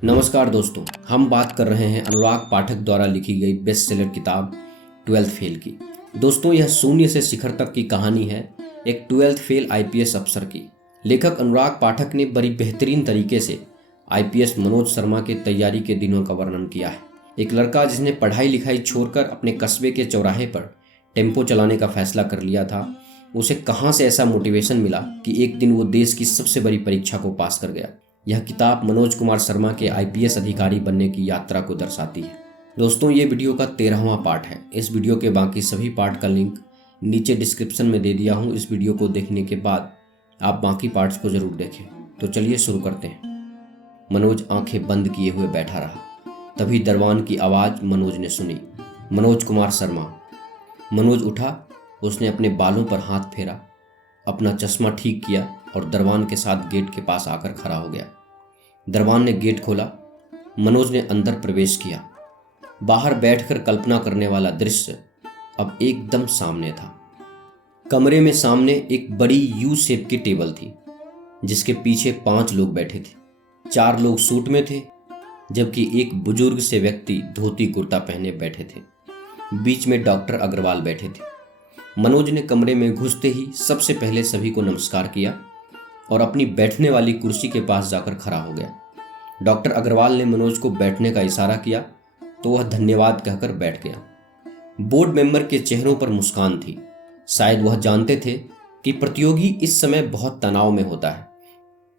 नमस्कार दोस्तों, हम बात कर रहे हैं अनुराग पाठक द्वारा लिखी गई बेस्ट सेलर किताब ट्वेल्थ फेल की। दोस्तों, यह शून्य से शिखर तक की कहानी है एक ट्वेल्थ फेल आईपीएस अफसर की। लेखक अनुराग पाठक ने बड़ी बेहतरीन तरीके से आईपीएस मनोज शर्मा के तैयारी के दिनों का वर्णन किया है। एक लड़का जिसने पढ़ाई लिखाई छोड़कर अपने कस्बे के चौराहे पर टेम्पो चलाने का फैसला कर लिया था, उसे कहाँ से ऐसा मोटिवेशन मिला कि एक दिन वो देश की सबसे बड़ी परीक्षा को पास कर गया। यह किताब मनोज कुमार शर्मा के आईपीएस अधिकारी बनने की यात्रा को दर्शाती है। दोस्तों, ये वीडियो का 13वां पार्ट है। इस वीडियो के बाकी सभी पार्ट का लिंक नीचे डिस्क्रिप्शन में दे दिया हूँ। इस वीडियो को देखने के बाद आप बाकी पार्ट्स को जरूर देखें। तो चलिए शुरू करते हैं। मनोज आंखें बंद किए हुए बैठा रहा। तभी दरवान की आवाज़ मनोज ने सुनी, मनोज कुमार शर्मा। मनोज उठा, उसने अपने बालों पर हाथ फेरा, अपना चश्मा ठीक किया और दरवान के साथ गेट के पास आकर खड़ा हो गया। दरवान ने गेट खोला। मनोज ने अंदर प्रवेश किया। बाहर बैठकर कल्पना करने वाला दृश्य अब एकदम सामने था। कमरे में सामने एक बड़ी यू शेप की टेबल थी, जिसके पीछे 5 लोग बैठे थे। 4 लोग सूट में थे, जबकि एक बुजुर्ग से व्यक्ति धोती कुर्ता पहने बैठे थे। बीच में डॉक्टर अग्रवाल बैठे थे। मनोज ने कमरे में घुसते ही सबसे पहले सभी को नमस्कार किया और अपनी बैठने वाली कुर्सी के पास जाकर खड़ा हो गया। डॉक्टर अग्रवाल ने मनोज को बैठने का इशारा किया तो वह धन्यवाद कहकर बैठ गया। बोर्ड मेंबर के चेहरों पर मुस्कान थी। शायद वह जानते थे कि प्रतियोगी इस समय बहुत तनाव में होता है,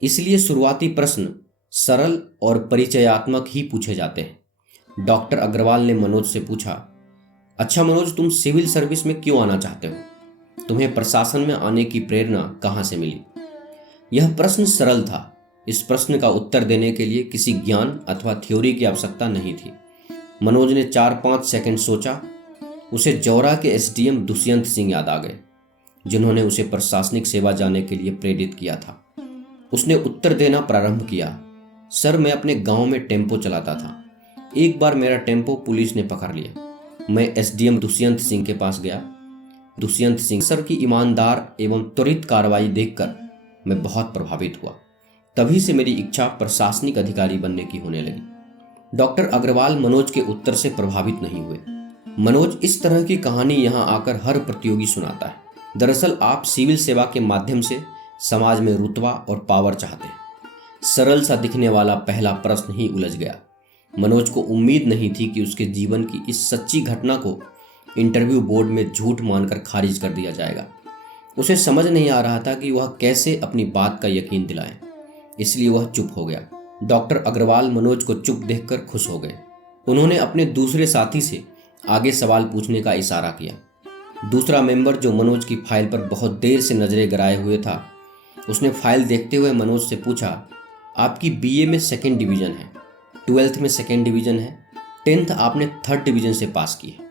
इसलिए शुरुआती प्रश्न सरल और परिचयात्मक ही पूछे जाते हैं। डॉक्टर अग्रवाल ने मनोज से पूछा, अच्छा मनोज, तुम सिविल सर्विस में क्यों आना चाहते हो? तुम्हें प्रशासन में आने की प्रेरणा कहाँ से मिली? यह प्रश्न सरल था। इस प्रश्न का उत्तर देने के लिए किसी ज्ञान अथवा थ्योरी की आवश्यकता नहीं थी। मनोज ने 4-5 सेकंड सोचा। उसे जौरा के एसडीएम दुष्यंत सिंह याद आ गए, जिन्होंने उसे प्रशासनिक सेवा जाने के लिए प्रेरित किया था। उसने उत्तर देना प्रारंभ किया, सर, मैं अपने गांव में टेम्पो चलाता था। एक बार मेरा टेम्पो पुलिस ने पकड़ लिया। मैं एसडीएम दुष्यंत सिंह के पास गया। दुष्यंत सिंह सर की ईमानदार एवं त्वरित कार्रवाई देखकर मैं बहुत प्रभावित हुआ। तभी से मेरी इच्छा प्रशासनिक अधिकारी बनने की होने लगी। डॉक्टर अग्रवाल मनोज के उत्तर से प्रभावित नहीं हुए। मनोज, इस तरह की कहानी यहाँ आकर हर प्रतियोगी सुनाता है। दरअसल आप सिविल सेवा के माध्यम से समाज में रुतबा और पावर चाहते हैं। सरल सा दिखने वाला पहला प्रश्न ही उलझ गया। मनोज को उम्मीद नहीं थी कि उसके जीवन की इस सच्ची घटना को इंटरव्यू बोर्ड में झूठ मानकर खारिज कर दिया जाएगा। उसे समझ नहीं आ रहा था कि वह कैसे अपनी बात का यकीन दिलाए, इसलिए वह चुप हो गया। डॉक्टर अग्रवाल मनोज को चुप देखकर खुश हो गए। उन्होंने अपने दूसरे साथी से आगे सवाल पूछने का इशारा किया। दूसरा मेंबर, जो मनोज की फाइल पर बहुत देर से नजरें गड़ाए हुए था, उसने फाइल देखते हुए मनोज से पूछा, आपकी बीए में 2nd डिवीजन है, 12th में 2nd डिवीजन है, 10th आपने 3rd डिवीजन से पास की है।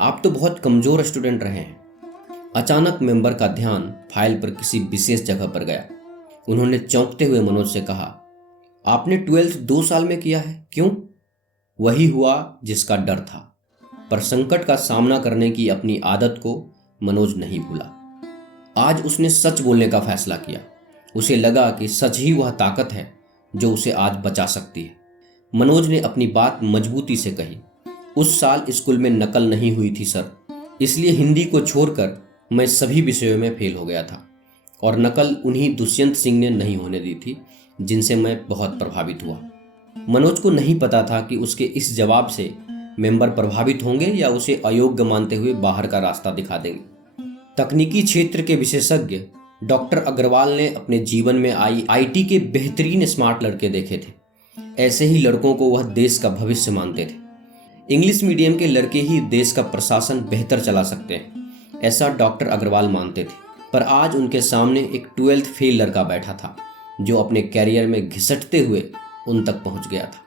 आप तो बहुत कमजोर स्टूडेंट रहे हैं। अचानक मेंबर का ध्यान फाइल पर किसी विशेष जगह पर गया। उन्होंने चौंकते हुए मनोज से कहा, आपने 12th 2 साल में किया है, क्यों? वही हुआ जिसका डर था, पर संकट का सामना करने की अपनी आदत को मनोज नहीं भूला। आज उसने सच बोलने का फैसला किया। उसे लगा कि सच ही वह ताकत है जो उसे आज बचा सकती है। मनोज ने अपनी बात मजबूती से कही, उस साल स्कूल में नकल नहीं हुई थी सर, इसलिए हिंदी को छोड़कर मैं सभी विषयों में फेल हो गया था, और नकल उन्हीं दुष्यंत सिंह ने नहीं होने दी थी, जिनसे मैं बहुत प्रभावित हुआ। मनोज को नहीं पता था कि उसके इस जवाब से मेंबर प्रभावित होंगे या उसे अयोग्य मानते हुए बाहर का रास्ता दिखा देंगे। तकनीकी क्षेत्र के विशेषज्ञ डॉक्टर अग्रवाल ने अपने जीवन में आईटी के बेहतरीन स्मार्ट लड़के देखे थे। ऐसे ही लड़कों को वह देश का भविष्य मानते थे। इंग्लिश मीडियम के लड़के ही देश का प्रशासन बेहतर चला सकते हैं, ऐसा डॉक्टर अग्रवाल मानते थे। पर आज उनके सामने एक 12th फेल लड़का बैठा था, जो अपने कैरियर में घिसटते हुए उन तक पहुंच गया था।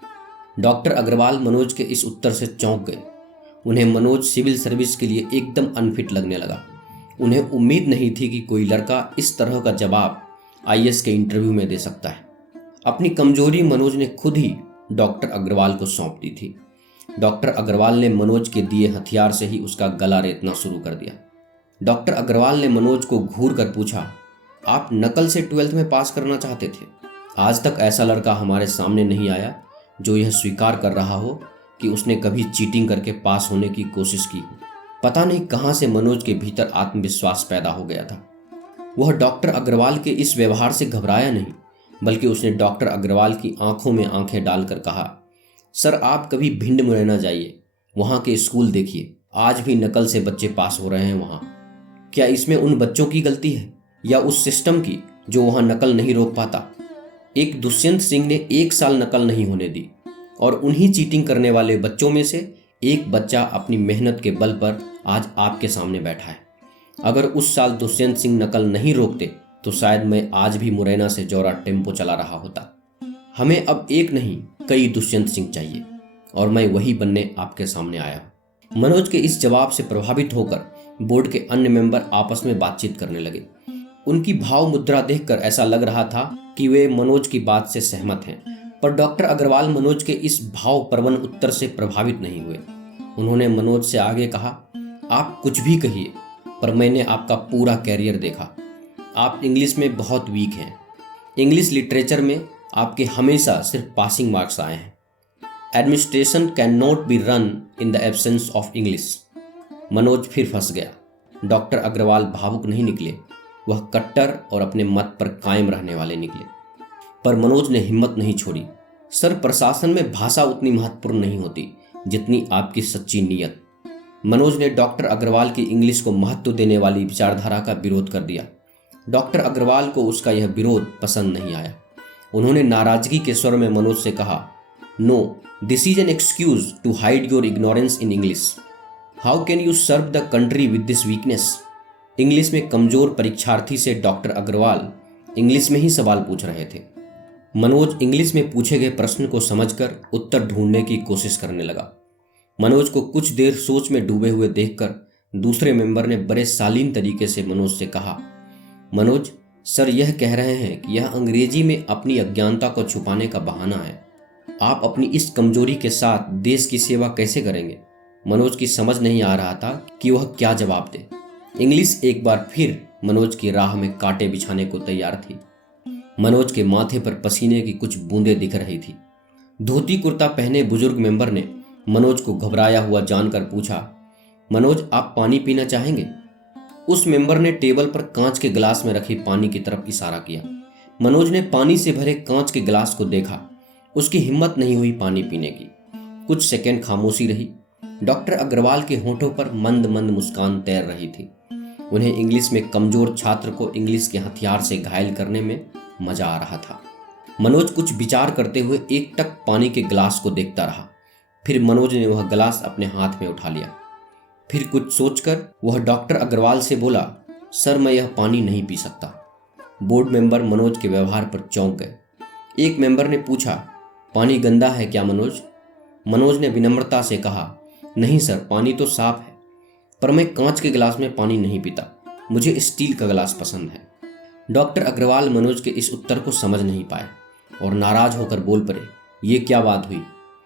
डॉक्टर अग्रवाल मनोज के इस उत्तर से चौंक गए। उन्हें मनोज सिविल सर्विस के लिए एकदम अनफिट लगने लगा। उन्हें उम्मीद नहीं थी कि कोई लड़का इस तरह का जवाब आईएएस के इंटरव्यू में दे सकता है। अपनी कमजोरी मनोज ने खुद ही डॉक्टर अग्रवाल को सौंप दी थी। डॉक्टर अग्रवाल ने मनोज के दिए हथियार से ही उसका गला रेतना शुरू कर दिया। डॉक्टर अग्रवाल ने मनोज को घूर कर पूछा, आप नकल से 12th में पास करना चाहते थे? आज तक ऐसा लड़का हमारे सामने नहीं आया जो यह स्वीकार कर रहा हो कि उसने कभी चीटिंग करके पास होने की कोशिश की हो। पता नहीं कहां से मनोज के भीतर आत्मविश्वास पैदा हो गया था। वह डॉक्टर अग्रवाल के इस व्यवहार से घबराया नहीं, बल्कि उसने डॉक्टर अग्रवाल की आंखों में आंखें डालकर कहा, सर आप कभी भिंड मुरैना जाइए, वहां के स्कूल देखिए, आज भी नकल से बच्चे पास हो रहे हैं वहां। क्या इसमें उन बच्चों की गलती है या उस सिस्टम की जो वहां नकल नहीं रोक पाता? एक दुष्यंत सिंह ने 1 साल नकल नहीं होने दी और उन्हीं चीटिंग करने वाले बच्चों में से एक बच्चा अपनी मेहनत के बल पर आज आपके सामने बैठा है। अगर उस साल दुष्यंत सिंह नकल नहीं रोकते तो शायद मैं आज भी मुरैना से जौरा टेम्पो चला रहा होता। हमें अब एक नहीं कई दुष्यंत सिंह चाहिए और मैं वही बनने आपके सामने आया हूं। मनोज के इस जवाब से प्रभावित होकर बोर्ड के अन्य मेंबर आपस में बातचीत करने लगे। उनकी भाव मुद्रा देखकर ऐसा लग रहा था कि वे मनोज की बात से सहमत हैं, पर डॉक्टर अग्रवाल मनोज के इस भावप्रवण उत्तर से प्रभावित नहीं हुए। उन्होंने मनोज से आगे कहा, आप कुछ भी कहिए, पर मैंने आपका पूरा कैरियर देखा। आप इंग्लिश में बहुत वीक हैं। इंग्लिश लिटरेचर में आपके हमेशा सिर्फ पासिंग मार्क्स आए हैं। Administration can not be run in the absence of English. Manoj फिर फंस गया। डॉक्टर अग्रवाल भावुक नहीं निकले, वह कट्टर और अपने मत पर कायम रहने वाले निकले। पर मनोज ने हिम्मत नहीं छोड़ी। सर, प्रशासन में भाषा उतनी महत्वपूर्ण नहीं होती जितनी आपकी सच्ची नीयत। मनोज ने डॉक्टर अग्रवाल की इंग्लिश को महत्व देने वाली विचारधारा का विरोध कर दिया। डॉक्टर अग्रवाल को उसका यह विरोध पसंद नहीं आया। उन्होंने नाराजगी के स्वर में मनोज से कहा, no, this is an excuse to hide your ignorance in English. How can you serve the country with this weakness? English में कमजोर परीक्षार्थी से डॉक्टर अग्रवाल इंग्लिश में ही सवाल पूछ रहे थे। मनोज इंग्लिश में पूछे गए प्रश्न को समझकर उत्तर ढूंढने की कोशिश करने लगा। मनोज को कुछ देर सोच में डूबे हुए देखकर दूसरे मेंबर ने बड़े शालीन तरीके से मनोज से कहा, मनोज, सर यह कह रहे हैं कि यह अंग्रेजी में अपनी अज्ञानता को छुपाने का बहाना है। आप अपनी इस कमजोरी के साथ देश की सेवा कैसे करेंगे? मनोज की समझ नहीं आ रहा था कि वह क्या जवाब दे। इंग्लिश एक बार फिर मनोज की राह में कांटे बिछाने को तैयार थी। मनोज के माथे पर पसीने की कुछ बूंदें दिख रही थी। धोती कुर्ता पहने बुजुर्ग मेंबर ने मनोज को घबराया हुआ जानकर पूछा, मनोज आप पानी पीना चाहेंगे? उस मेंबर ने टेबल पर कांच के गिलास में रखे पानी की तरफ इशारा किया। मनोज ने पानी से भरे कांच के गिलास को देखा। उसकी हिम्मत नहीं हुई पानी पीने की। कुछ सेकंड खामोशी रही। डॉक्टर अग्रवाल के होठों पर मंद मंद मुस्कान तैर रही थी। उन्हें इंग्लिश में कमजोर छात्र को इंग्लिश के हथियार से घायल करने में मजा आ रहा था। मनोज कुछ विचार करते हुए एक टक पानी के गिलास को देखता रहा। फिर मनोज ने वह गिलास अपने हाथ में उठा लिया। फिर कुछ सोचकर वह डॉक्टर अग्रवाल से बोला, सर मैं यह पानी नहीं पी सकता। बोर्ड मेंबर मनोज के व्यवहार पर चौंक गए। एक मेंबर ने पूछा, पानी गंदा है क्या मनोज? मनोज ने विनम्रता से कहा, नहीं सर, पानी तो साफ है, पर मैं कांच के गिलास में पानी नहीं पीता, मुझे स्टील का गिलास पसंद है। डॉक्टर अग्रवाल मनोज के इस उत्तर को समझ नहीं पाए और नाराज होकर बोल पड़े, ये क्या बात हुई?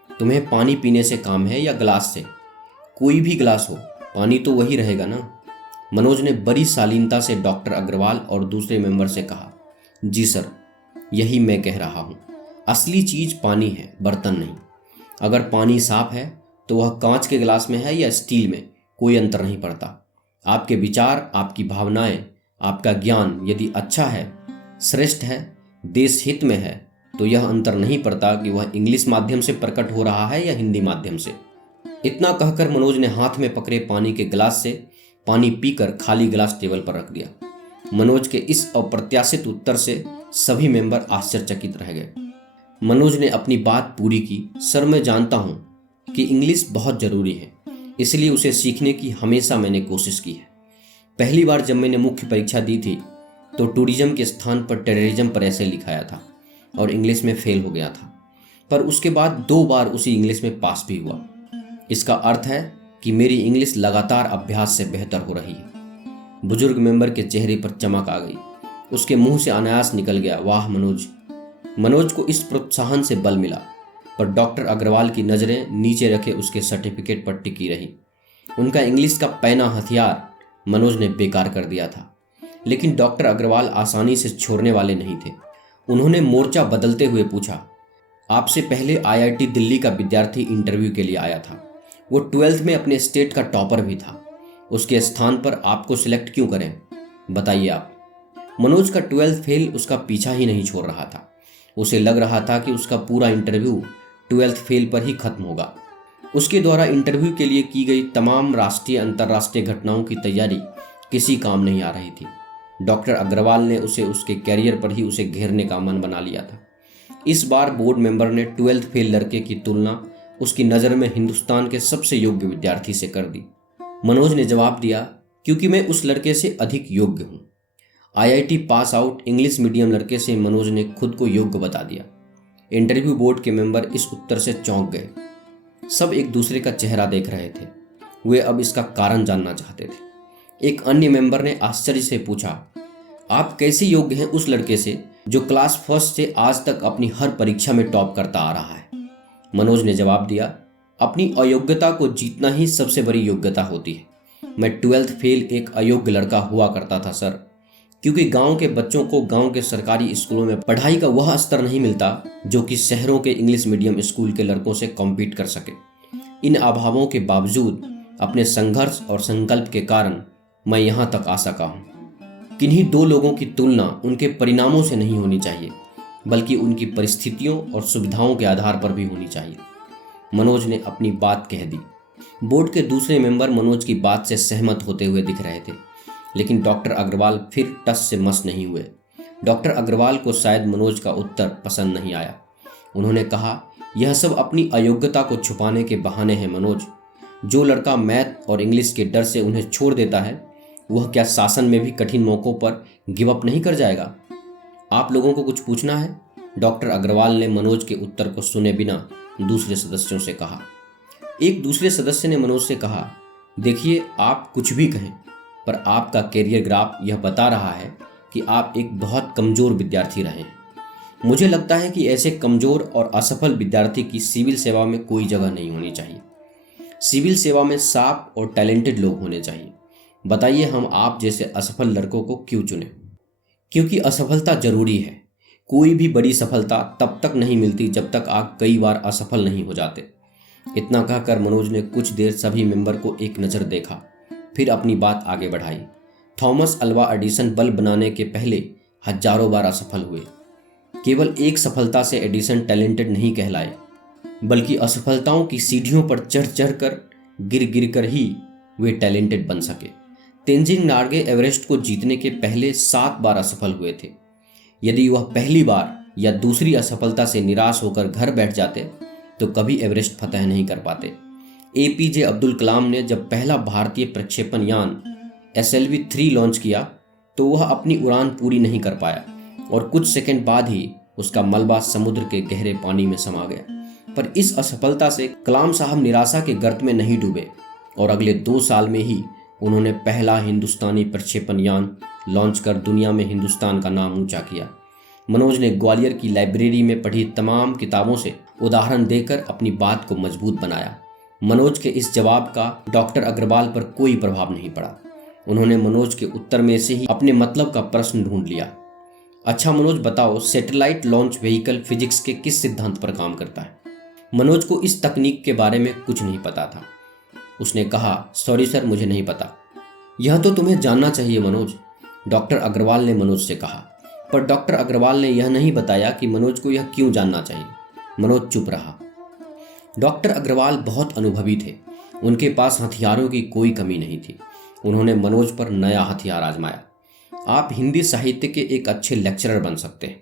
तुम्हें पानी पीने से काम है या गिलास से? कोई भी गिलास हो, पानी तो वही रहेगा ना। मनोज ने बड़ी शालीनता से डॉक्टर अग्रवाल और दूसरे मेंबर से कहा, जी सर, यही मैं कह रहा हूँ। असली चीज पानी है, बर्तन नहीं। अगर पानी साफ है तो वह कांच के गिलास में है या स्टील में, कोई अंतर नहीं पड़ता। आपके विचार, आपकी भावनाएं, आपका ज्ञान यदि अच्छा है, श्रेष्ठ है, देश हित में है, तो यह अंतर नहीं पड़ता कि वह इंग्लिश माध्यम से प्रकट हो रहा है या हिंदी माध्यम से। इतना कहकर मनोज ने हाथ में पकड़े पानी के गिलास से पानी पीकर खाली गिलास टेबल पर रख दिया। मनोज के इस अप्रत्याशित उत्तर से सभी मेंबर आश्चर्यचकित रह गए। मनोज ने अपनी बात पूरी की, सर मैं जानता हूं कि इंग्लिश बहुत जरूरी है, इसलिए उसे सीखने की हमेशा मैंने कोशिश की है। पहली बार जब मैंने मुख्य परीक्षा दी थी तो टूरिज्म के स्थान पर टेररिज्म पर ऐसे लिखाया था और इंग्लिश में फेल हो गया था, पर उसके बाद 2 बार उसी इंग्लिश में पास भी हुआ। इसका अर्थ है कि मेरी इंग्लिश लगातार अभ्यास से बेहतर हो रही है। बुजुर्ग मेंबर के चेहरे पर चमक आ गई। उसके मुंह से अनायास निकल गया, वाह मनोज। मनोज को इस प्रोत्साहन से बल मिला, पर डॉक्टर अग्रवाल की नजरें नीचे रखे उसके सर्टिफिकेट पर टिकी रही। उनका इंग्लिश का पैना हथियार मनोज ने बेकार कर दिया था, लेकिन डॉक्टर अग्रवाल आसानी से छोड़ने वाले नहीं थे। उन्होंने मोर्चा बदलते हुए पूछा, आपसे पहले आईआईटी दिल्ली का विद्यार्थी इंटरव्यू के लिए आया था। वो 12th में अपने स्टेट का टॉपर भी था। उसके स्थान पर आपको सिलेक्ट क्यों करें, बताइए आप। मनोज का 12th फेल उसका पीछा ही नहीं छोड़ रहा था। उसे लग रहा था कि उसका पूरा इंटरव्यू 12th फेल पर ही खत्म होगा। उसके द्वारा इंटरव्यू के लिए की गई तमाम राष्ट्रीय अंतर्राष्ट्रीय घटनाओं की तैयारी किसी काम नहीं आ रही थी। डॉक्टर अग्रवाल ने उसे उसके कैरियर पर ही उसे घेरने का मन बना लिया था। इस बार बोर्ड मेंबर ने 12th फेल लड़के की तुलना उसकी नज़र में हिंदुस्तान के सबसे योग्य विद्यार्थी से कर दी। मनोज ने जवाब दिया, क्योंकि मैं उस लड़के से अधिक योग्य हूँ। IIT pass out English medium लड़के से मनोज ने खुद को योग्य बता दिया। इंटरव्यू बोर्ड के मेंबर इस उत्तर से चौंक गए। सब एक दूसरे का चेहरा देख रहे थे। वे अब इसका कारण जानना चाहते थे। एक अन्य मेंबर ने आश्चर्य से पूछा, आप कैसे योग्य हैं उस लड़के से जो क्लास फर्स्ट से आज तक अपनी हर परीक्षा में टॉप करता आ रहा है। मनोज ने जवाब दिया, अपनी अयोग्यता को जीतना ही सबसे बड़ी योग्यता होती है। मैं 12th फेल एक अयोग्य लड़का हुआ करता था सर, क्योंकि गांव के बच्चों को गांव के सरकारी स्कूलों में पढ़ाई का वह स्तर नहीं मिलता जो कि शहरों के इंग्लिश मीडियम स्कूल के लड़कों से कॉम्पीट कर सके। इन अभावों के बावजूद अपने संघर्ष और संकल्प के कारण मैं यहाँ तक आ सका हूँ। किन्हीं दो लोगों की तुलना उनके परिणामों से नहीं होनी चाहिए, बल्कि उनकी परिस्थितियों और सुविधाओं के आधार पर भी होनी चाहिए। मनोज ने अपनी बात कह दी। बोर्ड के दूसरे मेंबर मनोज की बात से सहमत होते हुए दिख रहे थे, लेकिन डॉक्टर अग्रवाल फिर टस से मस नहीं हुए। डॉक्टर अग्रवाल को शायद मनोज का उत्तर पसंद नहीं आया। उन्होंने कहा, यह सब अपनी अयोग्यता को छुपाने के बहाने हैं मनोज। जो लड़का मैथ और इंग्लिश के डर से उन्हें छोड़ देता है, वह क्या शासन में भी कठिन मौक़ों पर गिव अप नहीं कर जाएगा? आप लोगों को कुछ पूछना है? डॉक्टर अग्रवाल ने मनोज के उत्तर को सुने बिना दूसरे सदस्यों से कहा। एक दूसरे सदस्य ने मनोज से कहा, देखिए आप कुछ भी कहें, पर आपका कैरियर ग्राफ यह बता रहा है कि आप एक बहुत कमज़ोर विद्यार्थी रहे हैं। मुझे लगता है कि ऐसे कमज़ोर और असफल विद्यार्थी की सिविल सेवा में कोई जगह नहीं होनी चाहिए। सिविल सेवा में शार्प और टैलेंटेड लोग होने चाहिए। बताइए हम आप जैसे असफल लड़कों को क्यों चुने? क्योंकि असफलता जरूरी है। कोई भी बड़ी सफलता तब तक नहीं मिलती जब तक आप कई बार असफल नहीं हो जाते। इतना कहकर मनोज ने कुछ देर सभी मेंबर को एक नज़र देखा, फिर अपनी बात आगे बढ़ाई। थॉमस अल्वा एडिसन बल्ब बनाने के पहले हजारों बार असफल हुए। केवल एक सफलता से एडिसन टैलेंटेड नहीं कहलाए, बल्कि असफलताओं की सीढ़ियों पर चढ़ चढ़ कर गिर कर ही वे टैलेंटेड बन सके। तेंजिंग नार्गे एवरेस्ट को जीतने के पहले 7 बार असफल हुए थे। यदि वह पहली बार या दूसरी असफलता से निराश होकर घर बैठ जाते तो कभी एवरेस्ट फतह नहीं कर पाते। एपीजे अब्दुल कलाम ने जब पहला भारतीय प्रक्षेपण यान SLV-3 लॉन्च किया तो वह अपनी उड़ान पूरी नहीं कर पाया और कुछ सेकंड बाद ही उसका मलबा समुद्र के गहरे पानी में समा गया। पर इस असफलता से कलाम साहब निराशा के गर्त में नहीं डूबे और अगले 2 साल में ही उन्होंने पहला हिंदुस्तानी प्रक्षेपण यान लॉन्च कर दुनिया में हिंदुस्तान का नाम ऊंचा किया। मनोज ने ग्वालियर की लाइब्रेरी में पढ़ी तमाम किताबों से उदाहरण देकर अपनी बात को मजबूत बनाया। मनोज के इस जवाब का डॉक्टर अग्रवाल पर कोई प्रभाव नहीं पड़ा। उन्होंने मनोज के उत्तर में से ही अपने मतलब का प्रश्न ढूंढ लिया। अच्छा मनोज बताओ, सैटेलाइट लॉन्च व्हीकल फिजिक्स के किस सिद्धांत पर काम करता है? मनोज को इस तकनीक के बारे में कुछ नहीं पता था। उसने कहा, सॉरी सर, मुझे नहीं पता। यह तो तुम्हें जानना चाहिए मनोज, डॉक्टर अग्रवाल ने मनोज से कहा। पर डॉक्टर अग्रवाल ने यह नहीं बताया कि मनोज को यह क्यों जानना चाहिए। मनोज चुप रहा। डॉक्टर अग्रवाल बहुत अनुभवी थे। उनके पास हथियारों की कोई कमी नहीं थी। उन्होंने मनोज पर नया हथियार आजमाया। आप हिंदी साहित्य के एक अच्छे लेक्चरर बन सकते हैं,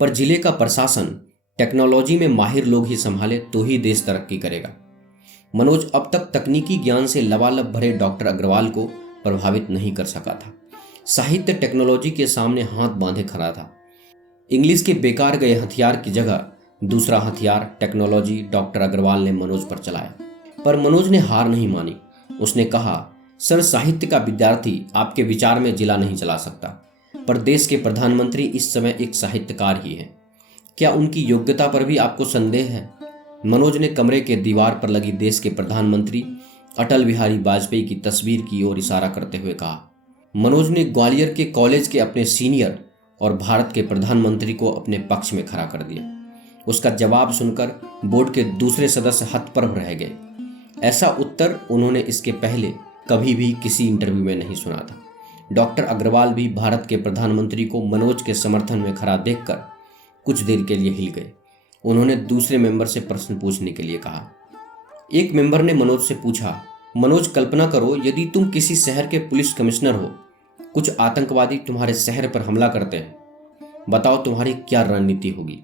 पर जिले का प्रशासन टेक्नोलॉजी में माहिर लोग ही संभाले तो ही देश तरक्की करेगा। मनोज अब तक तकनीकी ज्ञान से लबालब भरे डॉक्टर अग्रवाल को प्रभावित नहीं कर सका था। साहित्य टेक्नोलॉजी के सामने हाथ बांधे खड़ा था। इंग्लिश के बेकार गए हथियार की जगह दूसरा हथियार टेक्नोलॉजी डॉक्टर अग्रवाल ने मनोज पर चलाया। पर मनोज ने हार नहीं मानी। उसने कहा, सर, साहित्य का विद्यार्थी आपके विचार में जिला नहीं चला सकता, पर देश के प्रधानमंत्री इस समय एक साहित्यकार ही हैं। क्या उनकी योग्यता पर भी आपको संदेह है? मनोज ने कमरे के दीवार पर लगी देश के प्रधानमंत्री अटल बिहारी वाजपेयी की तस्वीर की ओर इशारा करते हुए कहा। मनोज ने ग्वालियर के कॉलेज के अपने सीनियर और भारत के प्रधानमंत्री को अपने पक्ष में खड़ा कर दिया। उसका जवाब सुनकर बोर्ड के दूसरे सदस्य हतप्रभ रह गए। ऐसा उत्तर उन्होंने इसके पहले कभी भी किसी इंटरव्यू में नहीं सुना था। डॉक्टर अग्रवाल भी भारत के प्रधानमंत्री को मनोज के समर्थन में खड़ा देखकर कुछ देर के लिए हिल गए। उन्होंने दूसरे मेंबर से प्रश्न पूछने के लिए कहा। एक मेंबर ने मनोज से पूछा, मनोज, कल्पना करो यदि तुम किसी शहर के पुलिस कमिश्नर हो, कुछ आतंकवादी तुम्हारे शहर पर हमला करते हैं, बताओ तुम्हारी क्या रणनीति होगी।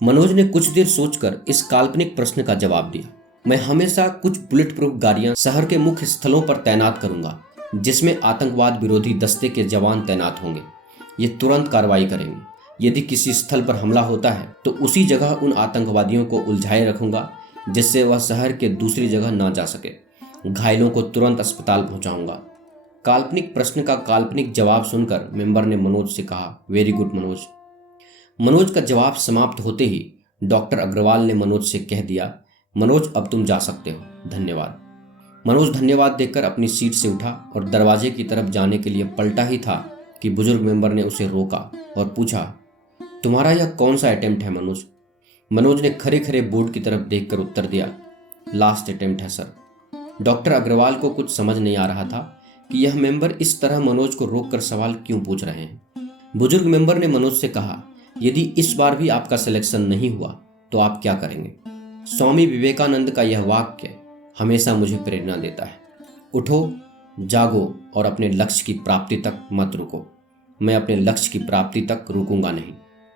मनोज ने कुछ देर सोचकर इस काल्पनिक प्रश्न का जवाब दिया। मैं हमेशा कुछ बुलेट प्रूफ गाड़ियां शहर के मुख्य स्थलों पर तैनात करूंगा, जिसमें आतंकवाद विरोधी दस्ते के जवान तैनात होंगे। ये तुरंत कार्रवाई करेंगे। यदि किसी स्थल पर हमला होता है तो उसी जगह उन आतंकवादियों को उलझाए रखूंगा जिससे वह शहर के दूसरी जगह ना जा सके। घायलों को तुरंत अस्पताल पहुंचाऊंगा। काल्पनिक प्रश्न का काल्पनिक जवाब सुनकर मेंबर ने मनोज से कहा, वेरी गुड मनोज। मनोज का जवाब समाप्त होते ही डॉक्टर अग्रवाल ने मनोज से कह दिया, मनोज अब तुम जा सकते हो, धन्यवाद। मनोज धन्यवाद देकर अपनी सीट से उठा और दरवाजे की तरफ जाने के लिए पलटा ही था कि बुजुर्ग मेंबर ने उसे रोका और पूछा, तुम्हारा यह कौन सा अटेम्प्ट है मनोज? मनोज ने खरे खरे बोर्ड की तरफ देखकर उत्तर दिया, लास्ट अटेम्प्ट है सर। डॉक्टर अग्रवाल को कुछ समझ नहीं आ रहा था कि यह मेंबर इस तरह मनोज को रोककर सवाल क्यों पूछ रहे हैं। बुजुर्ग मेंबर ने मनोज से कहा, यदि इस बार भी आपका सिलेक्शन नहीं हुआ तो आप क्या करेंगे? स्वामी विवेकानंद का यह वाक्य हमेशा मुझे प्रेरणा देता है, उठो, जागो और अपने लक्ष्य की प्राप्ति तक मत रुको। मैं अपने लक्ष्य की प्राप्ति तक रुकूंगा नहीं।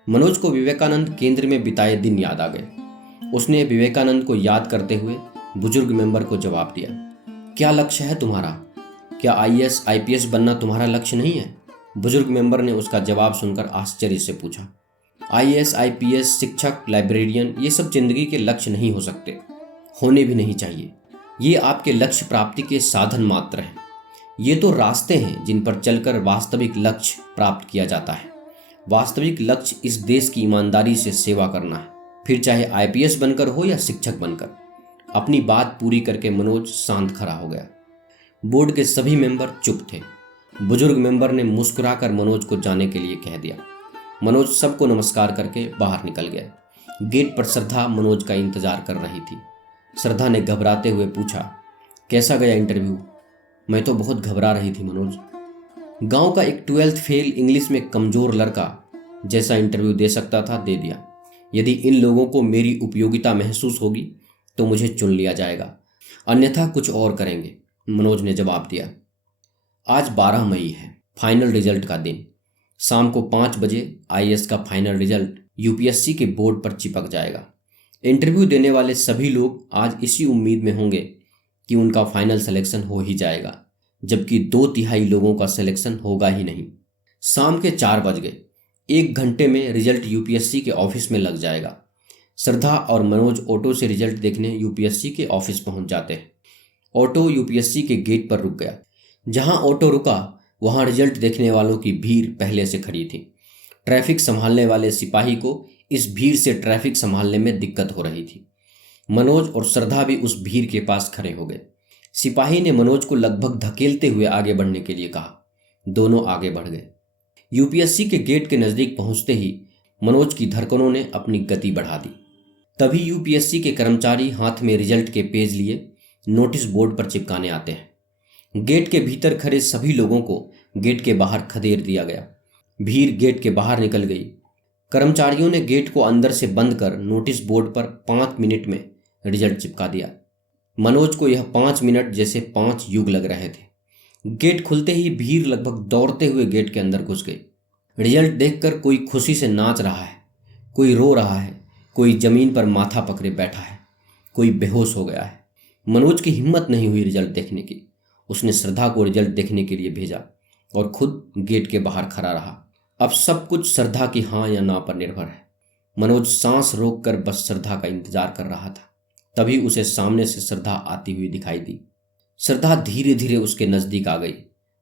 मनोज को विवेकानंद केंद्र में बिताए दिन याद आ गए। उसने विवेकानंद को याद करते हुए बुजुर्ग मेंबर को जवाब दिया, क्या लक्ष्य है तुम्हारा? क्या आईएएस आईपीएस बनना तुम्हारा लक्ष्य नहीं है? बुजुर्ग मेंबर ने उसका जवाब सुनकर आश्चर्य से पूछा, आईएएस आईपीएस, शिक्षक, लाइब्रेरियन, ये सब जिंदगी के लक्ष्य नहीं हो सकते, होने भी नहीं चाहिए। ये आपके लक्ष्य प्राप्ति के साधन मात्र हैं। ये तो रास्ते हैं जिन पर चलकर वास्तविक लक्ष्य प्राप्त किया जाता है। वास्तविक लक्ष्य इस देश की ईमानदारी से सेवा करना है, फिर चाहे आईपीएस बनकर हो या शिक्षक बनकर। अपनी बात पूरी करके मनोज शांत खड़ा हो गया। बोर्ड के सभी मेंबर चुप थे। बुजुर्ग मेंबर ने मुस्कुराकर मनोज को जाने के लिए कह दिया। मनोज सबको नमस्कार करके बाहर निकल गया। गेट पर श्रद्धा मनोज का इंतजार कर रही थी। श्रद्धा ने घबराते हुए पूछा, कैसा गया इंटरव्यू? मैं तो बहुत घबरा रही थी मनोज। गांव का एक 12th फेल इंग्लिश में कमजोर लड़का जैसा इंटरव्यू दे सकता था, दे दिया। यदि इन लोगों को मेरी उपयोगिता महसूस होगी तो मुझे चुन लिया जाएगा, अन्यथा कुछ और करेंगे, मनोज ने जवाब दिया। आज 12 मई है, फाइनल रिजल्ट का दिन। शाम को 5 बजे आईएएस का फाइनल रिजल्ट यूपीएससी के बोर्ड पर चिपक जाएगा। इंटरव्यू देने वाले सभी लोग आज इसी उम्मीद में होंगे कि उनका फाइनल सिलेक्शन हो ही जाएगा, जबकि 2/3 लोगों का सिलेक्शन होगा ही नहीं। शाम के 4 बज गए। 1 घंटे में रिजल्ट यूपीएससी के ऑफिस में लग जाएगा। श्रद्धा और मनोज ऑटो से रिजल्ट देखने यूपीएससी के ऑफिस पहुंच जाते हैं। ऑटो यूपीएससी के गेट पर रुक गया। जहां ऑटो रुका वहां रिजल्ट देखने वालों की भीड़ पहले से खड़ी थी। ट्रैफिक संभालने वाले सिपाही को इस भीड़ से ट्रैफिक संभालने में दिक्कत हो रही थी। मनोज और श्रद्धा भी उस भीड़ के पास खड़े हो गए। सिपाही ने मनोज को लगभग धकेलते हुए आगे बढ़ने के लिए कहा। दोनों आगे बढ़ गए। यूपीएससी के गेट के नजदीक पहुंचते ही मनोज की धड़कनों ने अपनी गति बढ़ा दी। तभी यूपीएससी के कर्मचारी हाथ में रिजल्ट के पेज लिए नोटिस बोर्ड पर चिपकाने आते हैं। गेट के भीतर खड़े सभी लोगों को गेट के बाहर खदेड़ दिया गया। भीड़ गेट के बाहर निकल गई। कर्मचारियों ने गेट को अंदर से बंद कर नोटिस बोर्ड पर 5 मिनट में रिजल्ट चिपका दिया। मनोज को यह 5 मिनट जैसे 5 युग लग रहे थे। गेट खुलते ही भीड़ लगभग दौड़ते हुए गेट के अंदर घुस गई। रिजल्ट देखकर कोई खुशी से नाच रहा है, कोई रो रहा है, कोई जमीन पर माथा पकड़े बैठा है, कोई बेहोश हो गया है। मनोज की हिम्मत नहीं हुई रिजल्ट देखने की। उसने श्रद्धा को रिजल्ट देखने के लिए भेजा और खुद गेट के बाहर खड़ा रहा। अब सब कुछ श्रद्धा की हाँ या ना पर निर्भर है। मनोज सांस रोककर बस श्रद्धा का इंतजार कर रहा था। तभी उसे सामने से श्रद्धा आती हुई दिखाई दी। श्रद्धा धीरे धीरे उसके नजदीक आ गई।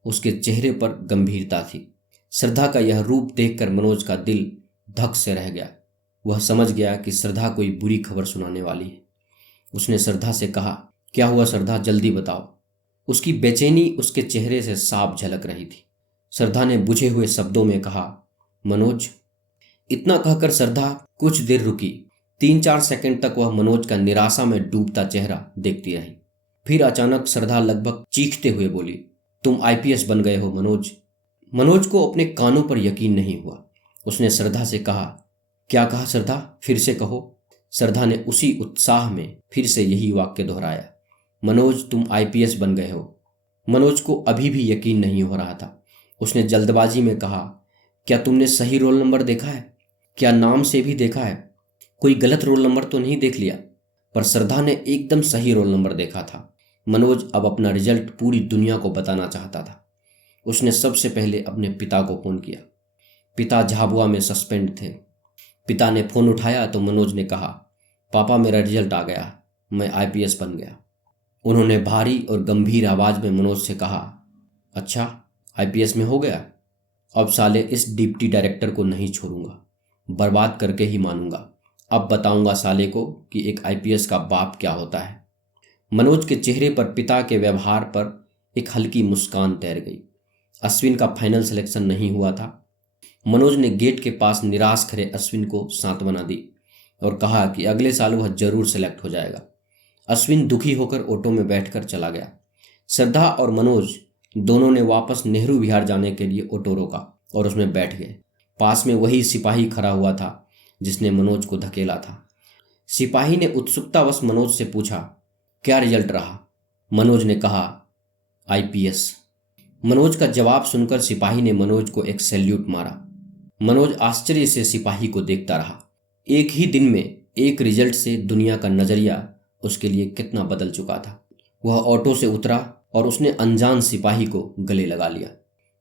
उसके चेहरे पर गंभीरता थी। श्रद्धा का यह रूप देखकर मनोज का दिल धक से रह गया। वह समझ गया कि श्रद्धा कोई बुरी खबर सुनाने वाली है। उसने श्रद्धा से कहा, क्या हुआ श्रद्धा, जल्दी बताओ। उसकी बेचैनी उसके चेहरे से साफ झलक रही थी। श्रद्धा ने बुझे हुए शब्दों में कहा, मनोज। इतना कहकर श्रद्धा कुछ देर रुकी, 3-4 सेकंड तक वह मनोज का निराशा में डूबता चेहरा देखती रही। फिर अचानक श्रद्धा लगभग चीखते हुए बोली, तुम आईपीएस बन गए हो मनोज। मनोज को अपने कानों पर यकीन नहीं हुआ। उसने श्रद्धा से कहा, क्या कहा श्रद्धा, फिर से कहो। श्रद्धा ने उसी उत्साह में फिर से यही वाक्य दोहराया, मनोज तुम आईपीएस बन गए हो। मनोज को अभी भी यकीन नहीं हो रहा था। उसने जल्दबाजी में कहा, क्या तुमने सही रोल नंबर देखा है? क्या नाम से भी देखा है? कोई गलत रोल नंबर तो नहीं देख लिया? पर श्रद्धा ने एकदम सही रोल नंबर देखा था। मनोज अब अपना रिजल्ट पूरी दुनिया को बताना चाहता था। उसने सबसे पहले अपने पिता को फोन किया। पिता झाबुआ में सस्पेंड थे। पिता ने फोन उठाया तो मनोज ने कहा, पापा मेरा रिजल्ट आ गया, मैं आईपीएस बन गया। उन्होंने भारी और गंभीर आवाज में मनोज से कहा, अच्छा आईपीएस में हो गया? अब साले इस डिप्टी डायरेक्टर को नहीं छोड़ूंगा, बर्बाद करके ही मानूंगा। अब बताऊंगा साले को कि एक आईपीएस का बाप क्या होता है। मनोज के चेहरे पर पिता के व्यवहार पर एक हल्की मुस्कान तैर गई। अश्विन का फाइनल सिलेक्शन नहीं हुआ था। मनोज ने गेट के पास निराश खड़े अश्विन को सांत्वना दी और कहा कि अगले साल वह जरूर सिलेक्ट हो जाएगा। अश्विन दुखी होकर ऑटो में बैठकर चला गया। श्रद्धा और मनोज दोनों ने वापस नेहरू विहार जाने के लिए ऑटो रोका और उसमें बैठ गए। पास में वही सिपाही खड़ा हुआ था जिसने मनोज को धकेला था। सिपाही ने उत्सुकतावश मनोज से पूछा, क्या रिजल्ट रहा? मनोज ने कहा, आईपीएस। मनोज का जवाब सुनकर सिपाही ने मनोज को एक सैल्यूट मारा। मनोज आश्चर्य से सिपाही को देखता रहा। एक ही दिन में एक रिजल्ट से दुनिया का नजरिया उसके लिए कितना बदल चुका था। वह ऑटो से उतरा और उसने अनजान सिपाही को गले लगा लिया।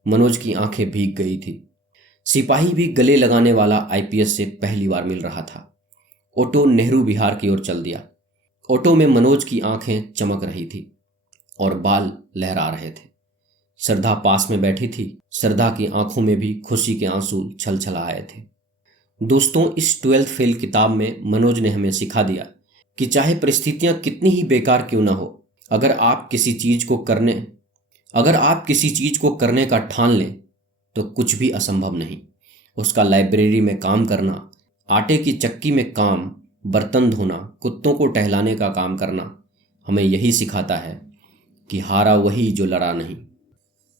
मनोज की आंखें भीग गई थी। सिपाही भी गले लगाने वाला आईपीएस से पहली बार मिल रहा था। ऑटो नेहरू विहार की ओर चल दिया। ऑटो में मनोज की आंखें चमक रही थी और बाल लहरा रहे थे। श्रद्धा पास में बैठी थी। श्रद्धा की आंखों में भी खुशी के आंसू छलछला आए थे। दोस्तों, इस 12th फेल किताब में मनोज ने हमें सिखा दिया कि चाहे परिस्थितियां कितनी ही बेकार क्यों ना हो, अगर आप किसी चीज को करने का ठान लें तो कुछ भी असंभव नहीं। उसका लाइब्रेरी में काम करना, आटे की चक्की में काम, बर्तन धोना, कुत्तों को टहलाने का काम करना हमें यही सिखाता है कि हारा वही जो लड़ा नहीं।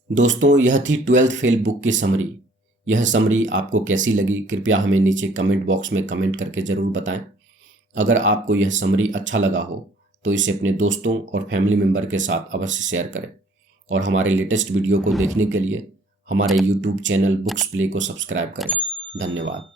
दोस्तों, यह थी 12th फेल बुक की समरी। यह समरी आपको कैसी लगी कृपया हमें नीचे कमेंट बॉक्स में कमेंट करके ज़रूर बताएं। अगर आपको यह समरी अच्छा लगा हो तो इसे अपने दोस्तों और फैमिली मेम्बर के साथ अवश्य शेयर करें और हमारे लेटेस्ट वीडियो को देखने के लिए हमारे YouTube चैनल बुक्स प्ले को सब्सक्राइब करें। धन्यवाद।